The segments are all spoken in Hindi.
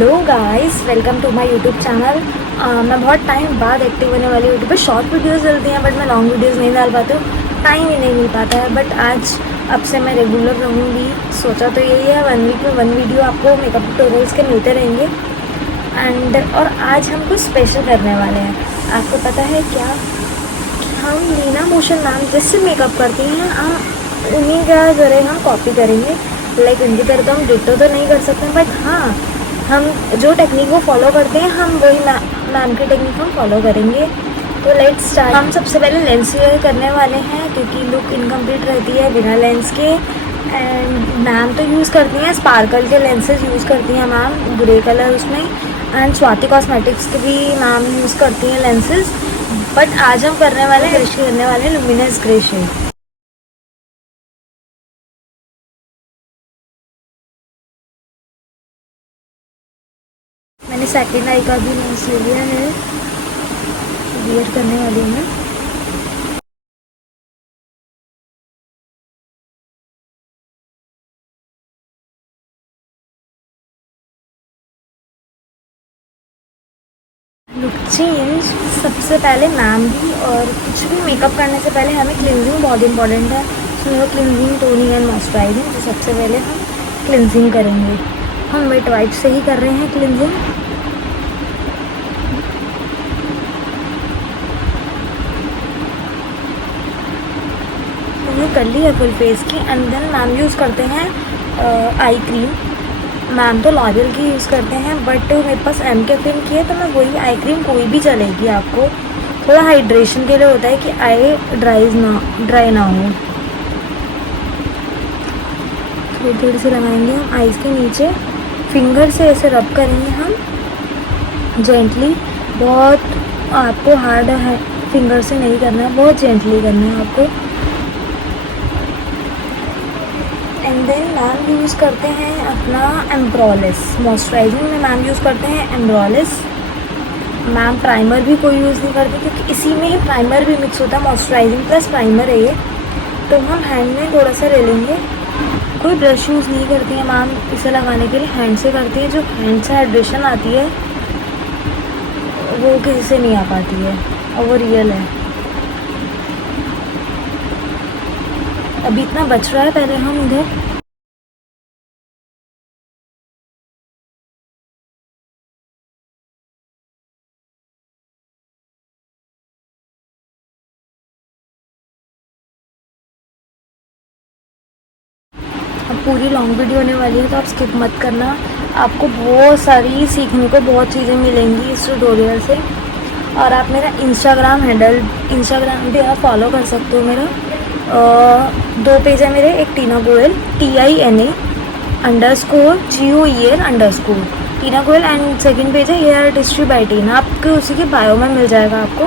Hello guys, welcome to my YouTube channel. मैं बहुत टाइम बाद एक्टिव होने वाली यूट्यूब पे। शॉर्ट वीडियोस डलती हैं बट मैं लॉन्ग वीडियोस नहीं डाल पाती हूँ, टाइम ही नहीं मिल पाता है। बट आज अब से मैं रेगुलर रहूँगी। सोचा तो यही है, 1 वीक में 1 वीडियो आपको मेकअप ट्यूटोरियल्स के मिलते रहेंगे। और आज हम कुछ स्पेशल करने वाले हैं। आपको पता है क्या? हम लीना मोशन मैम जिससे मेकअप करती हैं, हम उन्हीं का ज़रिए हम कॉपी करेंगे। लाइक उनकी तरह तो हम डिटो तो नहीं कर सकते, बट हाँ, हम जो टेक्निक वो फॉलो करते हैं हम वही मैम की टेक्निक हम फॉलो करेंगे। तो लेट्स स्टार्ट। हम सबसे पहले लेंस क्लियर करने वाले हैं क्योंकि लुक इनकम्प्लीट रहती है बिना लेंस के। एंड मैम तो यूज़ करती हैं स्पार्कल के लेंसेज यूज़ करती हैं मैम, ग्रे कलर उसमें। एंड स्वाति कॉस्मेटिक्स के भी मैम यूज़ करती हैं लेंसेज। बट आज हम करने वाले हैं लुमिनस ग्रे शेड। मैंने सेकेंड आई का भी लेंस ले लिया है, वियर करने वाली हूँ। लुक चेंज सबसे पहले मैम भी, और कुछ भी मेकअप करने से पहले हमें क्लिनजिंग बहुत इंपॉर्टेंट है। उसमें क्लिनजिंग, टोनिंग एंड मॉइस्चराइजिंग। तो सबसे पहले हम क्लिनजिंग करेंगे। हम वेट वाइप से ही कर रहे हैं क्लिनजिंग। हमने कर ली है फुल फेस की। एंड देन मैम यूज़ करते हैं आई क्रीम। मैम तो लॉरियल की यूज़ करते हैं बट मेरे पास एम के फिल्म की है, तो मैं वही आई क्रीम, कोई भी चलेगी आपको। थोड़ा हाइड्रेशन के लिए होता है कि आई ड्राई ना हो। थोड़ी थोड़ी सी लगाएंगे हम आईज के नीचे, फिंगर से ऐसे रब करेंगे हम जेंटली। बहुत आपको हार्ड है, फिंगर से नहीं करना है, बहुत जेंटली करना है आपको। एंड देन मैम यूज़ करते हैं अपना एम्ब्रोलिस। मॉइस्चराइजिंग में मैम यूज़ करते हैं एम्ब्रोलिस। मैम प्राइमर भी कोई यूज़ नहीं करते क्योंकि इसी में ही प्राइमर भी मिक्स होता है। मॉइस्चराइजिंग प्लस प्राइमर है ये। तो हम हैंड में थोड़ा सा ले लेंगे। कोई ब्रश यूज़ नहीं करती है मैम इसे लगाने के लिए, हैंड से करती है। जो हैंड से हाइड्रेशन आती है वो किसी से नहीं आ पाती है, और वो रियल है। अभी इतना बच रहा है, पहले हम इधर अब पूरी लॉन्ग वीडियो होने वाली है तो आप स्किप मत करना। आपको बहुत सारी सीखने को बहुत चीज़ें मिलेंगी इस ट्यूटोरियल से। और आप मेरा इंस्टाग्राम भी आप फॉलो कर सकते हो। मेरा 2 पेज है मेरे। एक Tina Goel TINA_GOEL_ Tina Goel, and second page है हेयर आर्टिस्ट्री बाय टीना। आपको उसी के बायो में मिल जाएगा। आपको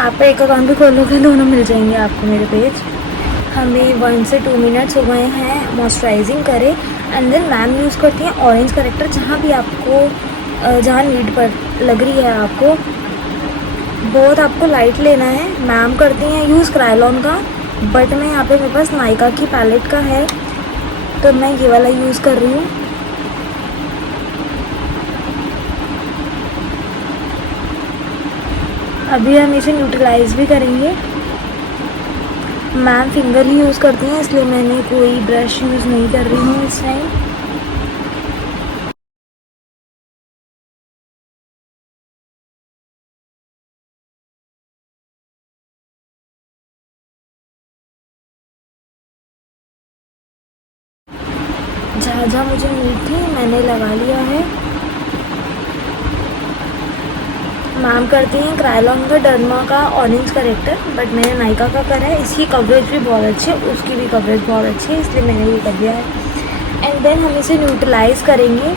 आप एक अकाउंट भी खोलोगे, दोनों मिल जाएंगे आपको मेरे पेज। हमें 1 से 2 मिनट्स हो गए हैं मॉइस्चराइजिंग करे। एंड देन मैम यूज़ करती हैं ऑरेंज करेक्टर, जहाँ भी आपको जहाँ नीड पर लग रही है आपको। बहुत आपको लाइट लेना है। मैम करती हैं यूज़ क्रायोलॉन का, बट मैं यहाँ पे मेरे पास नायका की पैलेट का है तो मैं ये वाला यूज़ कर रही हूँ। अभी हम इसे न्यूट्रलाइज भी करेंगे। मैम फिंगर ही यूज़ करती हैं, इसलिए मैंने कोई ब्रश यूज़ नहीं कर रही हूँ इस टाइम। जहाँ जहाँ मुझे नीड थी मैंने लगा लिया है। मैम करती हैं क्रायोलॉन का डर्मा का ऑरेंज करेक्टर, बट मैंने नायका का करा है। इसकी कवरेज भी बहुत अच्छी है, उसकी भी कवरेज बहुत अच्छी है, इसलिए मैंने ये कर दिया है। एंड देन हम इसे न्यूट्रलाइज करेंगे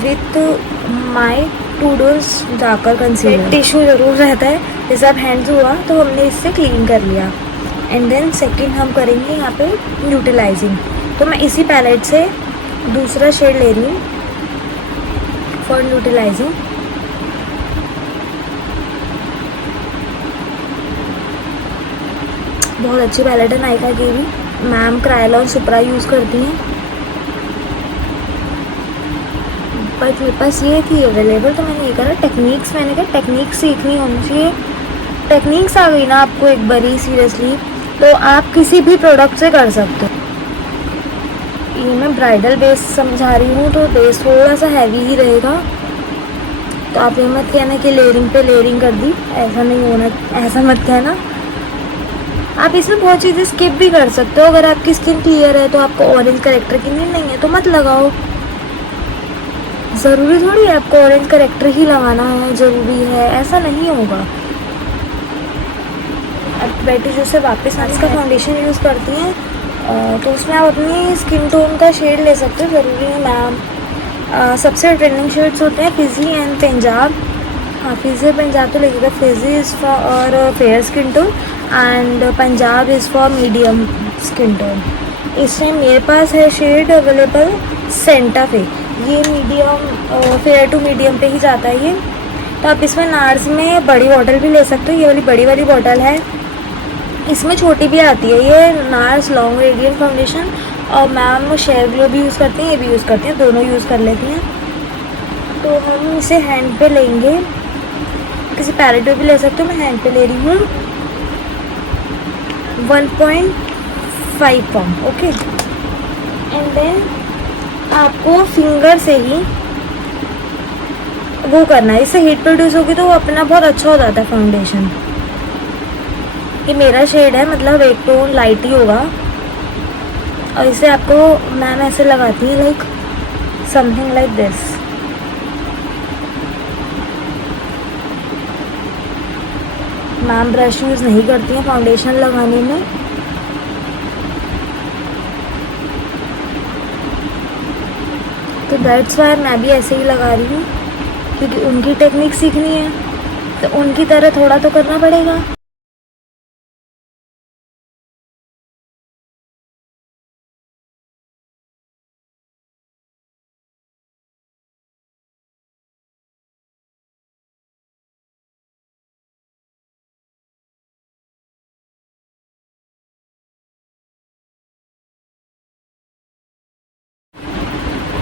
with my 2 dose darker concealer. Tissue ज़रूर रहता है, जैसे आप हैंड्स हुआ तो हमने इससे क्लीन कर लिया। एंड देन सेकेंड हम करेंगे यहाँ पे न्यूट्रलाइजिंग। तो मैं इसी पैलेट से दूसरा शेड ले रही हूँ फॉर न्यूट्रलाइजिंग। बहुत अच्छी पैलेट है नायका की भी। मैम क्रायोलॉन सुप्रा यूज़ करती हैं। बट मेरे पास ये थी अवेलेबल, तो मैंने ये करा। टेक्निक्स, मैंने कहा टेक्निक सीखनी होनी चाहिए। टेक्निक्स आ गई ना आपको एक बारी सीरियसली, तो आप किसी भी प्रोडक्ट से कर सकते हो। ये मैं ब्राइडल बेस समझा रही हूँ, तो बेस थोड़ा सा हैवी ही रहेगा, तो आप ये मत कहना कि लेयरिंग पे लेयरिंग कर दी, ऐसा नहीं होना, ऐसा मत कहना। आप इसमें बहुत चीज़ें स्किप भी कर सकते हो। अगर आपकी स्किन क्लियर है तो आपको ऑरेंज करेक्टर की नीड नहीं है तो मत लगाओ। ज़रूरी थोड़ी है आपको ऑरेंज करेक्टर ही लगाना है, ज़रूरी है, ऐसा नहीं होगा। अब बेटी जो से वापस आने का फाउंडेशन यूज़ करती हैं, तो उसमें आप अपनी स्किन टोन का शेड ले सकते हो, ज़रूरी है मैम। सबसे ट्रेंडिंग शेड्स होते हैं फिजी एंड पंजाब। हाँ, फिजी पंजाब तो लगेगा। Fiji is for fair skin tone and Punjab is for medium skin tone. इस टाइम मेरे पास है शेड अवेलेबल सेंटा फे, ये मीडियम फेयर टू मीडियम पे ही जाता है ये। तो आप इसमें नार्स में बड़ी बॉटल भी ले सकते हो, ये वाली बड़ी वाली बॉटल है। इसमें छोटी भी आती है, ये नार्स लॉन्ग रेडियंट फाउंडेशन, और मैम शेयर ग्लो भी यूज़ करती हैं, ये भी यूज़ करती हैं, दोनों यूज़ कर लेती हैं। तो हम इसे हैंड पे लेंगे, किसी पैलेट पे भी ले सकते हो, मैं हैंड पे ले रही हूँ 1.5 पम्प, ओके। एंड देन आपको फिंगर से ही वो करना है, इससे हीट प्रोड्यूस होगी तो वो अपना बहुत अच्छा हो जाता है फाउंडेशन। ये मेरा शेड है, मतलब एक टोन लाइट ही होगा, और इसे आपको मैम ऐसे लगाती है like something like this. Ma'am brush use नहीं करती हैं फाउंडेशन लगाने में। तो दैट्स वाई मैं भी ऐसे ही लगा रही हूँ, क्योंकि उनकी टेक्निक सीखनी है तो उनकी तरह थोड़ा तो करना पड़ेगा।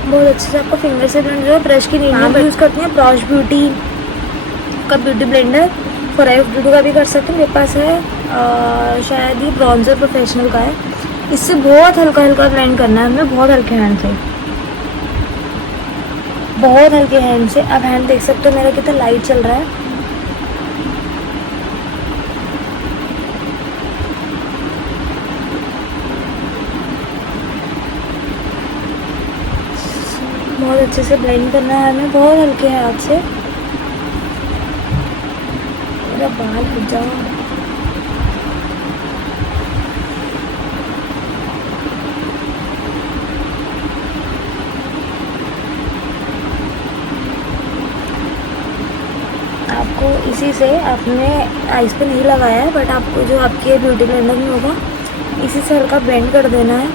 बहुत अच्छे से आपको फिंगर से ब्लेंड हो, ब्रश की नीड नहीं यूज़ करती हैं। ब्रश ब्यूटी का beauty blender for F beauty का भी कर सकते हैं, मेरे पास है शायद ये ब्रॉन्जर प्रोफेशनल का है। इससे बहुत हल्का हल्का ब्लेंड करना है हमें, बहुत हल्के हैंड से, बहुत हल्के हैंड से। अब हैंड देख सकते हो मेरा कितना लाइट चल रहा है। बहुत अच्छे से ब्लेंड करना है हमें, बहुत हल्के हाथ से। मेरा बाल हट जाओ। आपको इसी से आपने आइस पे नहीं लगाया है, बट आपको जो आपके ब्यूटी ब्लेंडर में होगा इसी से हल्का ब्लेंड कर देना है,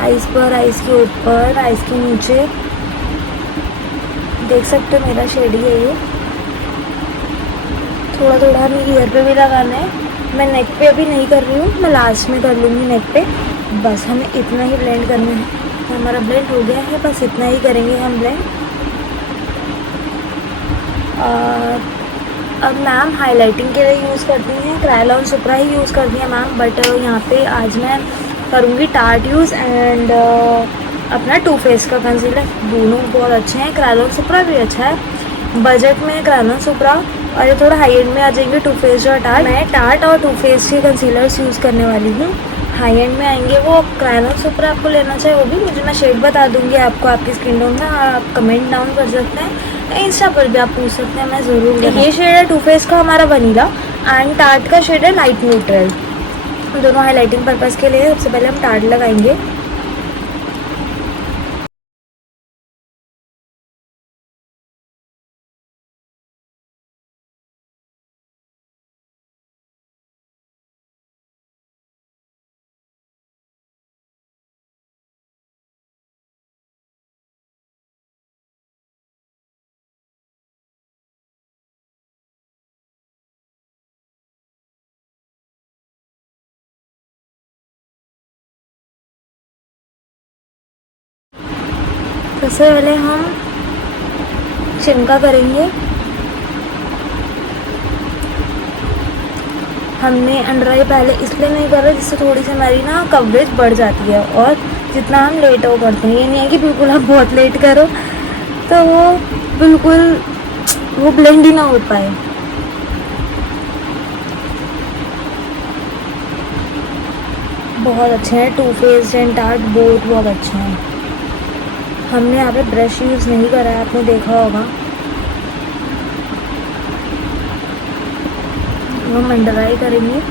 आइस पर, आइस के ऊपर, आइस के नीचे। देख सकते हो मेरा शेड ही है ये। थोड़ा थोड़ा हमें ईयर पे भी लगाना है। मैं नेक पे अभी नहीं कर रही हूँ, मैं लास्ट में कर लूँगी नेक पे। बस हमें इतना ही ब्लेंड करना है। हमारा ब्लेंड हो गया है, बस इतना ही करेंगे हम ब्लेंड। और अब मैम हाइलाइटिंग के लिए यूज़ करती हैं क्रायोलॉन सुप्रा ही यूज़ करती हैं मैम, बट यहाँ पे आज मैं करूँगी टार्ट यूज़ एंड अपना टू फेस का कंसीलर। दोनों बहुत अच्छे हैं, क्रायोलॉन सुप्रा भी अच्छा है। बजट में क्रायोलॉन सुप्रा, और ये थोड़ा हाई एंड में आ जाएंगे टू फेस और टार्ट। मैं टार्ट और टू फेस के कंसीलर्स यूज़ करने वाली हूँ। हाई एंड में आएंगे वो क्रायोलॉन सुप्रा, आपको लेना चाहे वो भी मुझे, मैं शेड बता दूँगी आपको आपकी स्किन टोन में, आप कमेंट डाउन कर सकते हैं, इंस्टा पर भी आप पूछ सकते हैं, मैं ज़रूर। ये शेड है टू फेस का हमारा वनीला, एंड टार्ट का शेड है लाइट न्यूट्रल। दोनों हाइलाइटिंग पर्पज़ के लिए सबसे पहले हम टार्ट लगाएंगे। सबसे पहले हम चिन का करेंगे। हमने अंडर आई पहले इसलिए नहीं करा जिससे थोड़ी सी हमारी ना कवरेज बढ़ जाती है, और जितना हम लेट हो करते हैं, ये नहीं है कि बिल्कुल आप बहुत लेट करो तो वो बिल्कुल वो ब्लेंड ही ना हो पाए। बहुत अच्छे हैं, Too Faced and Tarte both बहुत अच्छे हैं। हमने यहाँ पे ब्रश यूज़ नहीं करा है, आपने देखा होगा। हम अंडर आई करेंगे।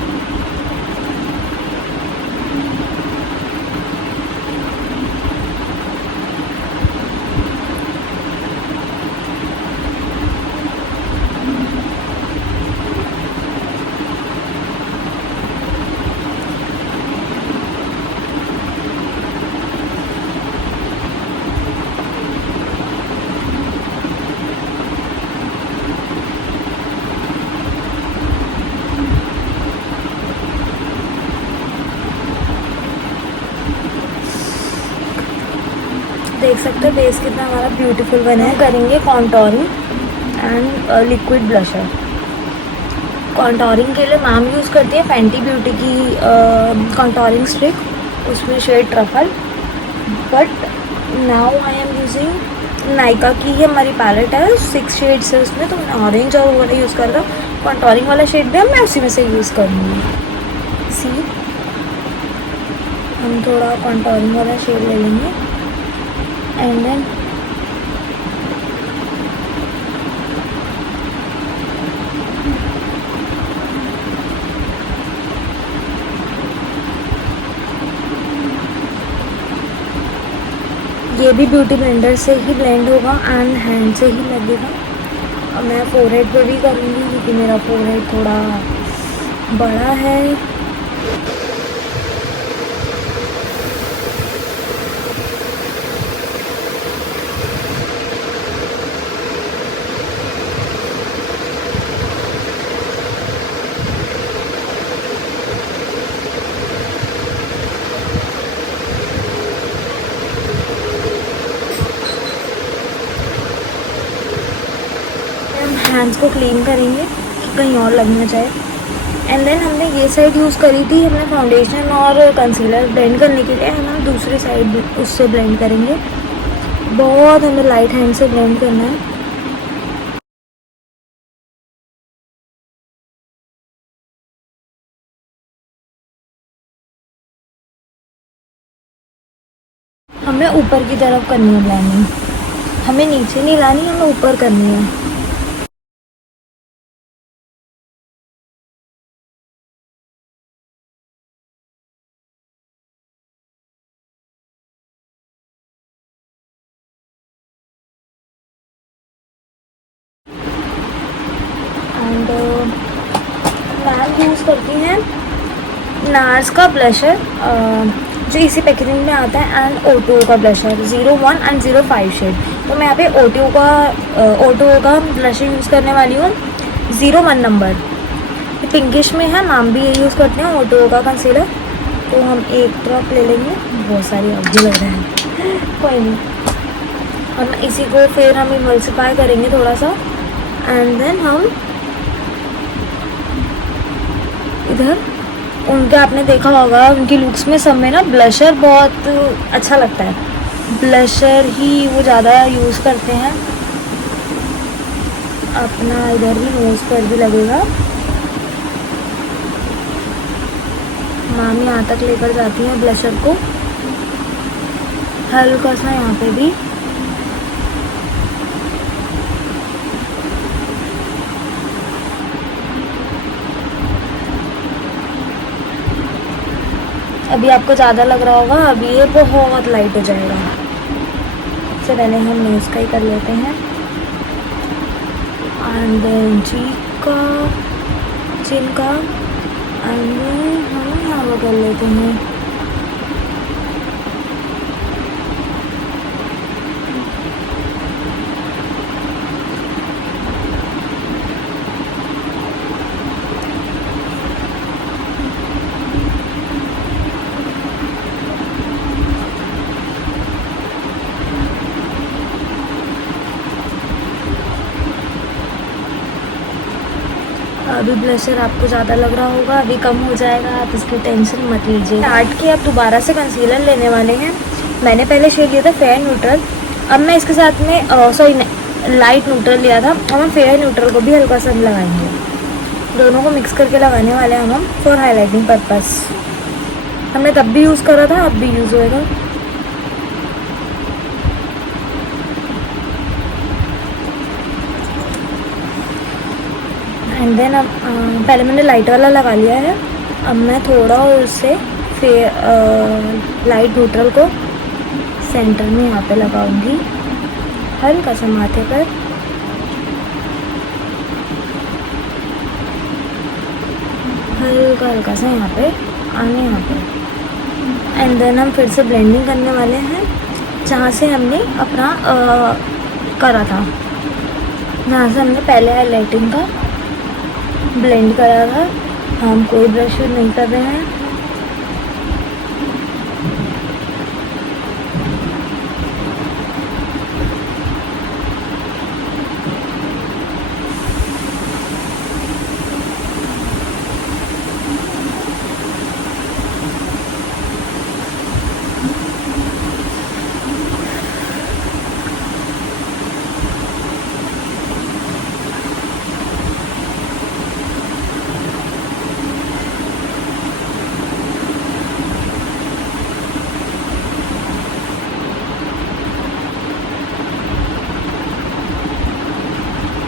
देख सकते हो बेस कितना हमारा ब्यूटीफुल बना है। करेंगे contouring and liquid blusher. Contouring के लिए मैम यूज़ करती है फैंटी ब्यूटी की कॉन्टोरिंग स्टिक, उसमें shade truffle. But now I am using Nykaa की ही हमारी पैलेट है, 6 शेड्स है उसमें, तो मैं ऑरेंज और वाला यूज़ कर रहा हूँ। कॉन्टोरिंग वाला शेड भी मैं उसी में से यूज़ करूँगी। सी हम थोड़ा कॉन्टोरिंग वाला शेड ले लेंगे एंड देन ये भी ब्यूटी ब्लेंडर से ही ब्लेंड होगा एंड हैंड से ही लगेगा। और मैं फोरहेड पे भी करूँगी क्योंकि मेरा फोरहेड थोड़ा बड़ा है। हैंड्स को क्लीन करेंगे कि कहीं और लगना चाहे। एंड देन हमने ये साइड यूज़ करी थी हमने फाउंडेशन और कंसीलर ब्लेंड करने के लिए, हम दूसरी साइड उससे ब्लेंड करेंगे। बहुत हमें लाइट हैंड से ब्लेंड करना है। हमें ऊपर की तरफ करनी है ब्लेंडिंग, हमें नीचे नहीं लानी, हमें ऊपर करनी है। एंड मैम यूज़ करती हैं नार्स का ब्लशर जो इसी पैकेजिंग में आता है, एंड O2O का ब्लशर 01 एंड 05 शेड। तो मैं यहाँ पे O2O का ब्लशर यूज़ करने वाली हूँ 01 नंबर। ये पिंकिश में है, नाम भी ये यूज़ करते हैं O2O का कंसीलर। तो हम एक ड्रॉप ले लेंगे, बहुत सारी अभी लग रहे हैं कोई नहीं। हम इसी को फिर हम इमल्सिफाई करेंगे थोड़ा सा एंड देन हम इधर उनके आपने देखा होगा उनकी लुक्स में सब में ना ब्लशर बहुत अच्छा लगता है, ब्लशर ही वो ज़्यादा यूज़ करते हैं। अपना इधर भी नोज़ पर भी लगेगा। मामी यहाँ तक लेकर जाती हैं ब्लशर को, हल्का सा यहाँ पे भी। अभी आपको ज़्यादा लग रहा होगा, अभी ये बहुत लाइट हो जाएगा। सबसे पहले हम नोज़ का ही कर लेते हैं एंड देन चीक का, चिन का, एंड देन हम यहाँ कर लेते हैं। अभी ब्लशर आपको ज़्यादा लग रहा होगा, अभी कम हो जाएगा, आप इसकी टेंशन मत लीजिए। आर्ट के अब दोबारा से कंसीलर लेने वाले हैं। मैंने पहले शेड लिया था फेयर न्यूट्रल, अब मैं इसके साथ में सॉरी लाइट न्यूट्रल लिया था। अब हम फेयर न्यूट्रल को भी हल्का सा लगाएंगे, दोनों को मिक्स करके लगाने वाले हैं हम फॉर हाईलाइटिंग पर्पस। हमने तब भी यूज़ करा था, अब भी यूज़ होएगा। एंड देन अब पहले मैंने लाइट वाला लगा लिया है, अब मैं थोड़ा उससे फिर लाइट न्यूट्रल को सेंटर में यहाँ पे लगाऊंगी, हल्का सा माथे पर। हल्का हल्का सा यहाँ पे आने यहाँ पे। एंड देन हम फिर से ब्लेंडिंग करने वाले हैं जहाँ से हमने अपना करा था, जहाँ से हमने पहले हाईलाइटिंग का ब्लेंड करा था। हम कोई ब्रश यूज नहीं कर रहे हैं।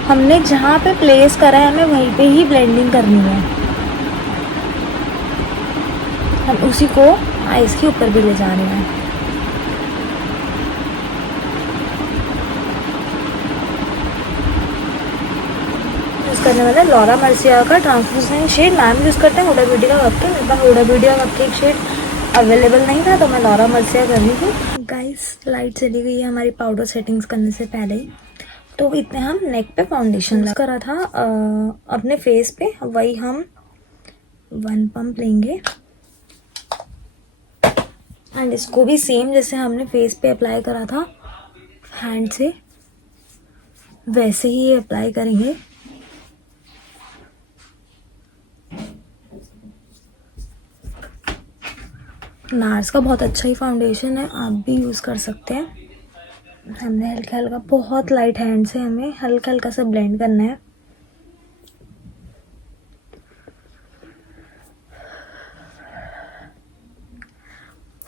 हमने जहाँ पे प्लेस करा है हमें वहीं पे ही ब्लेंडिंग करनी है। हम उसी को आइस के ऊपर भी ले जा रहे हैं। यूज़ करने वाला है लॉरा मर्सिया का ट्रांसलूसेंट शेड। मैम यूज़ करते हैं हुडा ब्यूटी का कपकेक। मेरे पास हुडा ब्यूटी का कपकेक शेड अवेलेबल नहीं था तो मैं लॉरा मर्सिया कर रही थी। गाइस लाइट चली गई है हमारी पाउडर सेटिंग्स करने से पहले ही, तो इतने हम नेक पे फाउंडेशन लगा करा था अपने फेस पे, वही हम 1 पंप लेंगे एंड इसको भी सेम जैसे हमने फेस पे अप्लाई करा था हैंड से वैसे ही अप्लाई करेंगे। नार्स का बहुत अच्छा ही फाउंडेशन है, आप भी यूज़ कर सकते हैं। हमने हल्का हल्का बहुत लाइट हैंड से हमें हल्का हल्का सा ब्लेंड करना है।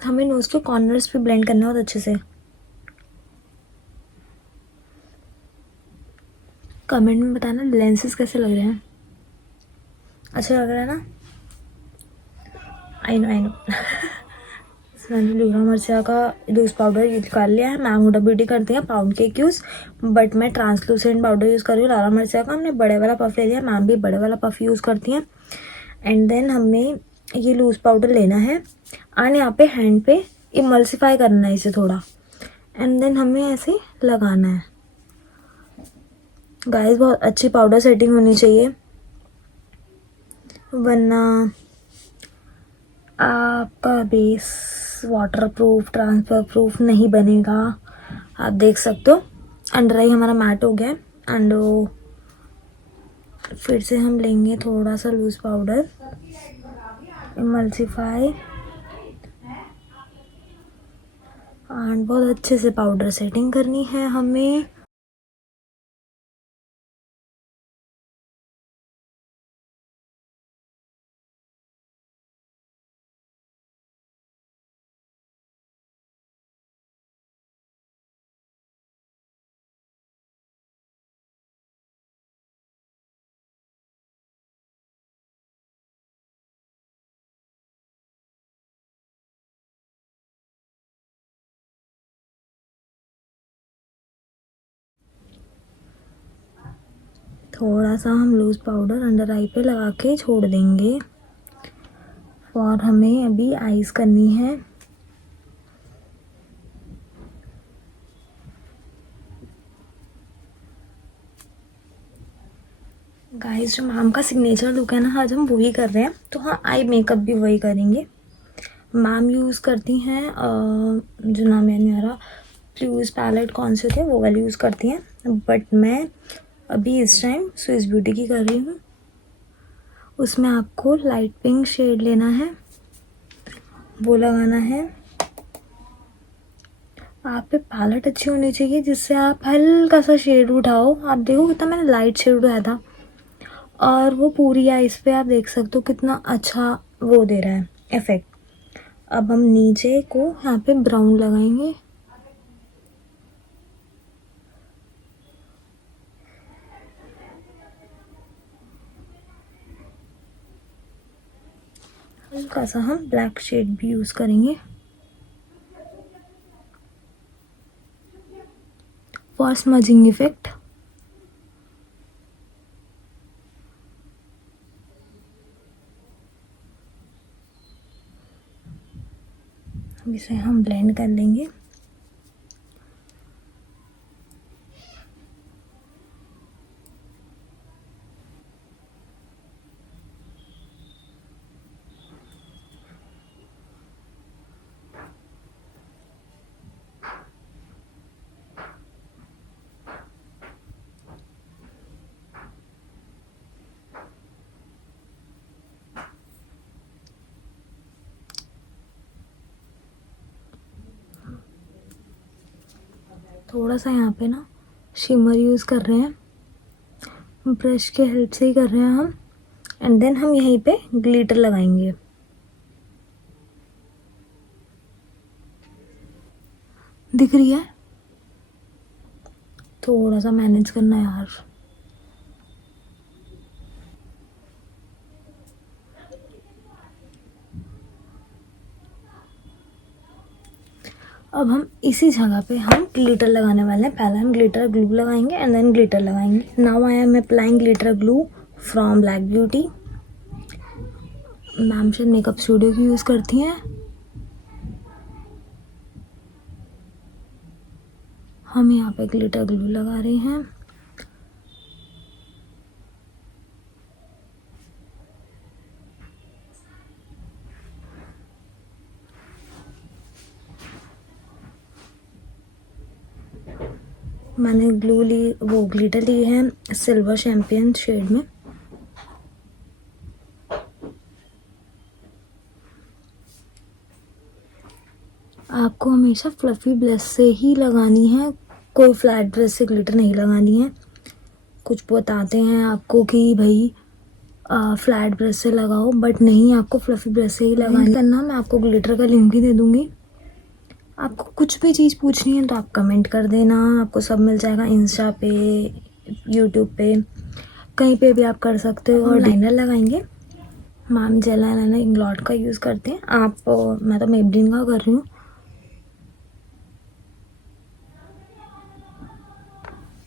हमें नोज़ के कॉर्नर्स पे ब्लेंड करना है बहुत अच्छे से। कमेंट में बताना लेंसेज कैसे लग रहे हैं, अच्छे लग रहे हैं ना? आई नो मैंने लूरा मर्सिया का लूज पाउडर यूज कर लिया है। मैम हुडा ब्यूटी करती है पाउंड केक यूज़, बट मैं ट्रांसलूसेंट पाउडर यूज़ कर रही हूँ लूरा मर्सिया का। हमने बड़े वाला पफ ले लिया, मैम भी बड़े वाला पफ यूज़ करती हैं। एंड देन हमें ये लूज पाउडर लेना है एंड यहाँ पे हैंड पे इमल्सिफाई करना है इसे थोड़ा, एंड देन हमें ऐसे लगाना है। गाइस बहुत अच्छी पाउडर सेटिंग होनी चाहिए, वरना आपका बेस वाटरप्रूफ ट्रांसफर प्रूफ नहीं बनेगा। आप देख सकते हो अंडर आई हमारा मैट हो गया एंड फिर से हम लेंगे थोड़ा सा लूज पाउडर, इमल्सिफाई एंड बहुत अच्छे से पाउडर सेटिंग करनी है हमें। थोड़ा सा हम लूज़ पाउडर अंडर आई पे लगा के छोड़ देंगे और हमें अभी आइस करनी है। गाइस जो मैम का सिग्नेचर लुक है ना, आज हम वही कर रहे हैं, तो हाँ आई मेकअप भी वही करेंगे। मैम यूज़ करती हैं जो नाम है मेरा फ्लूज पैलेट कौन से थे वो वाले यूज़ करती हैं, बट मैं अभी इस टाइम स्विस ब्यूटी की कर रही हूँ। उसमें आपको लाइट पिंक शेड लेना है, वो लगाना है। आप पे पैलेट अच्छी होनी चाहिए जिससे आप हल्का सा शेड उठाओ। आप देखो कितना मैंने लाइट शेड उठाया था, और वो पूरी आइस पे आप देख सकते हो कितना अच्छा वो दे रहा है इफेक्ट। अब हम नीचे को यहाँ पे ब्राउन लगाएंगे। हल्का सा हम ब्लैक शेड भी यूज़ करेंगे फॉर स्मजिंग इफेक्ट। अब इसे हम ब्लेंड कर लेंगे। थोड़ा सा यहाँ पे ना शिमर यूज़ कर रहे हैं, ब्रश के हेल्प से ही कर रहे हैं हम। एंड देन हम यहीं पे ग्लिटर लगाएंगे। दिख रही है? थोड़ा सा मैनेज करना यार। अब हम इसी जगह पे हम ग्लिटर लगाने वाले हैं। पहले हम ग्लिटर ग्लू लगाएंगे एंड देन ग्लिटर लगाएंगे। Now I am applying glitter glue from black beauty. Ma'am शायद मेकअप स्टूडियो की यूज़ करती हैं। हम यहाँ पे ग्लिटर ग्लू लगा रहे हैं। मैंने वो ग्लिटर ली है सिल्वर चैम्पियन शेड में। आपको हमेशा फ्लफी ब्रश से ही लगानी है, कोई फ्लैट ब्रश से ग्लिटर नहीं लगानी है। कुछ बताते हैं आपको कि भाई फ्लैट ब्रश से लगाओ, बट नहीं, आपको फ्लफी ब्रश से ही लगानी करना। मैं आपको ग्लिटर का लिंक भी दे दूँगी। आपको कुछ भी चीज़ पूछनी है तो आप कमेंट कर देना, आपको सब मिल जाएगा। इंस्टा पे, यूट्यूब पे, कहीं पे भी आप कर सकते हो। और लाइनर लगाएंगे। मैम जेल लाइनर इंग्लॉट का यूज़ करते हैं। मैं तो मेबलिन का कर रही हूँ।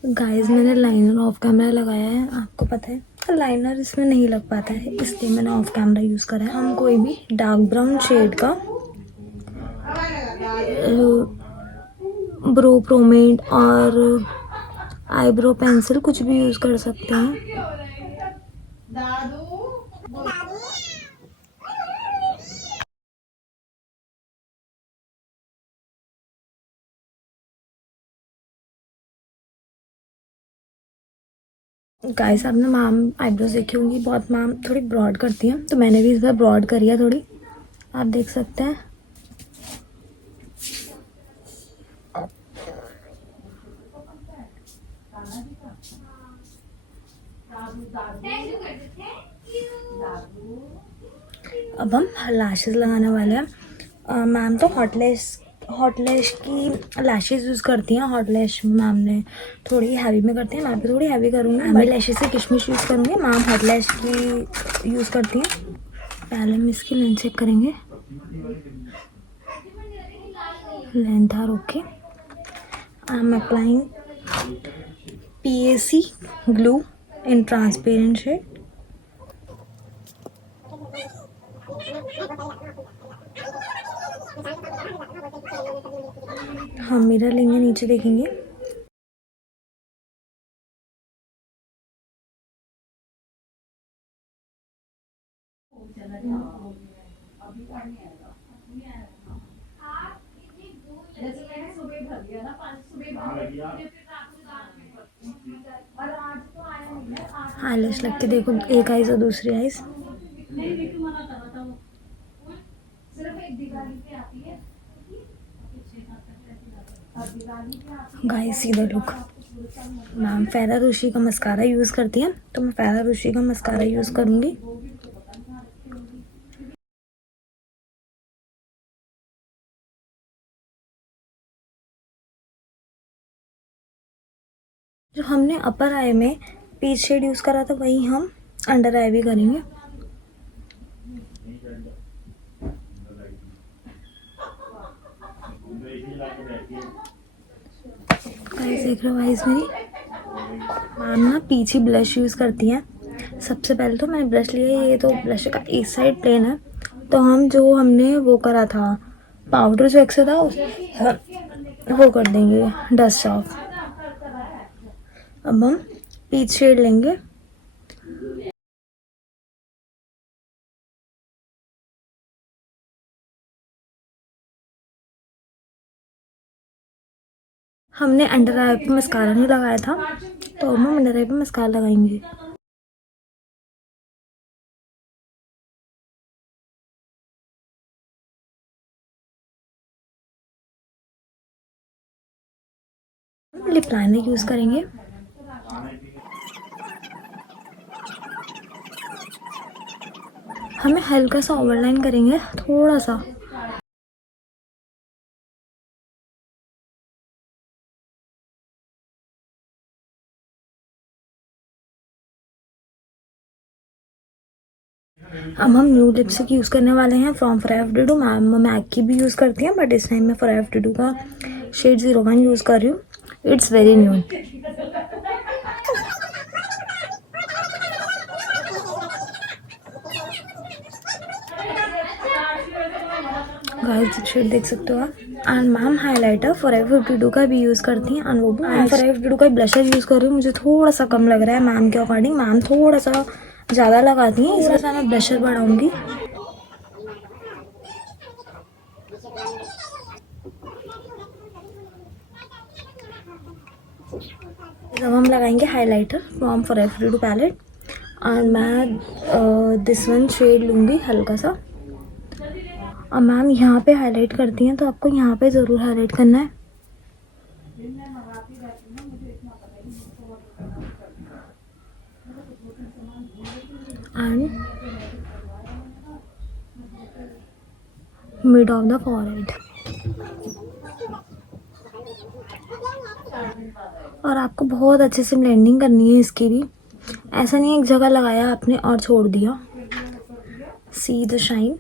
गाइस मैंने लाइनर ऑफ कैमरा लगाया है, आपको पता है लाइनर इसमें नहीं लग पाता है, इसलिए मैंने ऑफ कैमरा यूज़ करा है। हम कोई भी डार्क ब्राउन शेड का ब्रो प्रोमेड और आईब्रो पेंसिल कुछ भी यूज़ कर सकते हैं। गाइस आपने मैम आईब्रोज देखी होंगी, बहुत मैम थोड़ी ब्रॉड करती हैं, तो मैंने भी इस बार ब्रॉड करी है थोड़ी, आप देख सकते हैं। अब हम लैशेस लगाने वाले हैं। मैम तो हॉट लैश की लैशेस यूज़ करती हैं। हॉट लैश मैम ने थोड़ी हैवी में करती हैं, मैं भी थोड़ी हैवी करूँगी। मैं लैशेस से किशमिश यूज़ करूँगी, मैम हॉट लैश की यूज़ करती हैं। पहले हम इसकी लेंथ चेक करेंगे। Length are okay. I am applying PAC glue in transparent shade. हम मिरर लेंगे, नीचे देखेंगे। आईलैश लग के देखो, एक आइज और दूसरी आइज। गाइस सीधा लुक। मैम फेरा रोशी का मस्कारा यूज़ करती हैं, तो मैं फेरा रोशी का मस्कारा यूज़ करूँगी। जो हमने अपर आई में पीच शेड यूज़ करा था वही हम अंडर आई भी करेंगे। गाइस देख रहे हो आइज मेरी। मैम ना पीछे ब्लश यूज़ करती हैं। सबसे पहले तो मैंने ब्रश लिया, ये तो ब्लश का एक साइड प्लेन है, तो हम जो हमने वो करा था पाउडर जो एक्स्ट्रा था वो कर देंगे डस्ट ऑफ। अब हम पीच शेड लेंगे। हमने अंडर आई पे मस्कारा नहीं लगाया था, तो अब हम अंडर आई पे मस्कारा लगाएंगे। लिप लाइनर यूज़ करेंगे। हमें हल्का सा ओवरलाइन करेंगे, थोड़ा सा। अब हम न्यू लिपस्टिक यूज़ करने वाले हैं फ्रॉम फॉरएवर डिडो। मैम मैक की भी यूज़ करती हैं, बट इस टाइम मैं फॉरएवर डिडो का शेड 01 यूज़ कर रही हूँ। It's very new. Guys shade देख सकते हो आप। एंड मैम हाइलाइटर फॉरएवर डिडो का भी यूज़ करती हैं, एंड वो भी मैम फॉरएवर डिडो का ब्लशर यूज़ कर रही हूँ। मुझे थोड़ा सा कम लग रहा है मैम के अकॉर्डिंग, मैम थोड़ा सा ज़्यादा लगाती हैं, इस वजह से मैं ब्लशर बढ़ाऊँगी। अब हम लगाएंगे हाइलाइटर फ्रॉम फॉरएवर डिडो पैलेट, और मैं दिस वन शेड लूँगी हल्का सा। और मैम यहाँ पे हाईलाइट करती हैं, तो आपको यहाँ पे ज़रूर हाईलाइट करना है। And mid of the forehead. और आपको बहुत अच्छे से ब्लेंडिंग करनी है इसकी भी। ऐसा नहीं एक जगह लगाया आपने और छोड़ दिया। See the shine.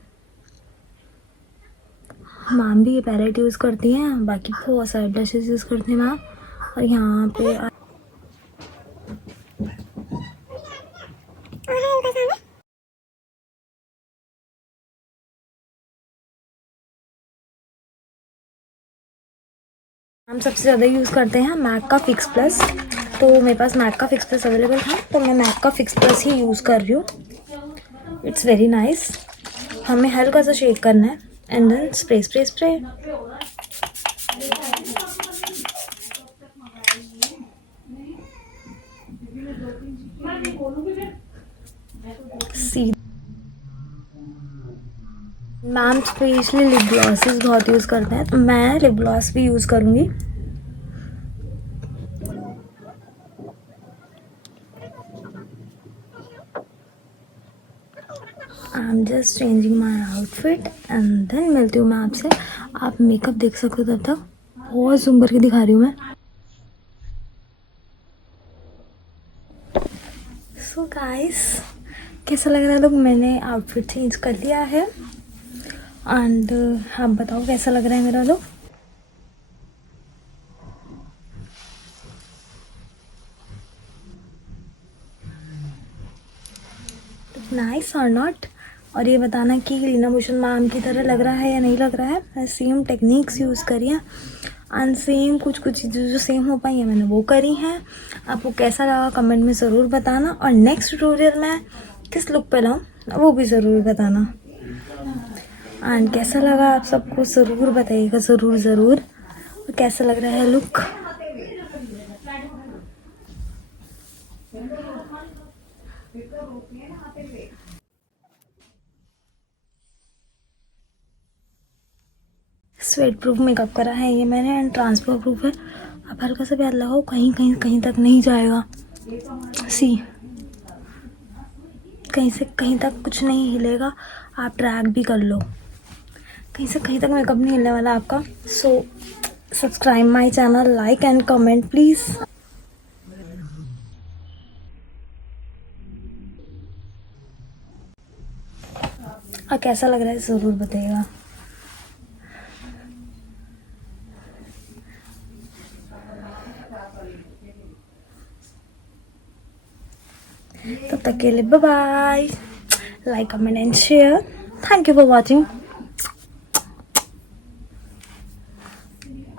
मैम भी ये पैलेट यूज़ करती हैं, बाकी बहुत सारे ब्लशेस यूज़ करती हैं मैम। और यहाँ पे हम सबसे ज़्यादा यूज़ करते हैं मैक का फिक्स प्लस, तो मेरे पास मैक का फिक्स प्लस अवेलेबल था, तो मैं मैक का फिक्स प्लस ही यूज़ कर रही हूँ। It's very nice. हमें हल्का सा शेक करना है and then spray spray spray. See ma'am specially lip glosses बहुत यूज़ करते हैं, तो मैं लिप ग्लॉस भी यूज़ करूँगी। I am just changing my outfit and then मिलती हूँ मैं आपसे। आप मेकअप देख सकते हो, तब तक बहुत जूम करके दिखा रही हूँ मैं। सो गाइस कैसा लग रहा है? लोग मैंने आउटफिट चेंज कर लिया है, एंड आप बताओ कैसा लग रहा है मेरा लुक? नाइस और नॉट? और ये बताना कि लीना भूषण मैम की तरह लग रहा है या नहीं लग रहा है। मैं सेम टेक्निक्स यूज़ करी हैं, एंड सेम कुछ कुछ चीज़ें जो सेम हो पाई हैं मैंने वो करी हैं। आपको कैसा लगा कमेंट में ज़रूर बताना, और नेक्स्ट ट्यूटोरियल में किस लुक पे लाऊँ वो भी ज़रूर बताना। एंड कैसा लगा आप सबको ज़रूर बताइएगा, ज़रूर ज़रूर। और कैसा लग रहा है लुक? स्वेट प्रूफ मेकअप करा है ये मैंने, एंड ट्रांसफर प्रूफ है। अब हल्का सा भी हाथ लगाओ, कहीं कहीं कहीं तक नहीं जाएगा। सी, कहीं से कहीं तक कुछ नहीं हिलेगा। आप ट्रैक भी कर लो, कहीं से कहीं तक मेकअप नहीं हिलने वाला आपका। So subscribe my channel, like and comment please. और कैसा लग रहा है ज़रूर बताइएगा। तब तक के लिए bye bye, like comment and share. Thank you for watching.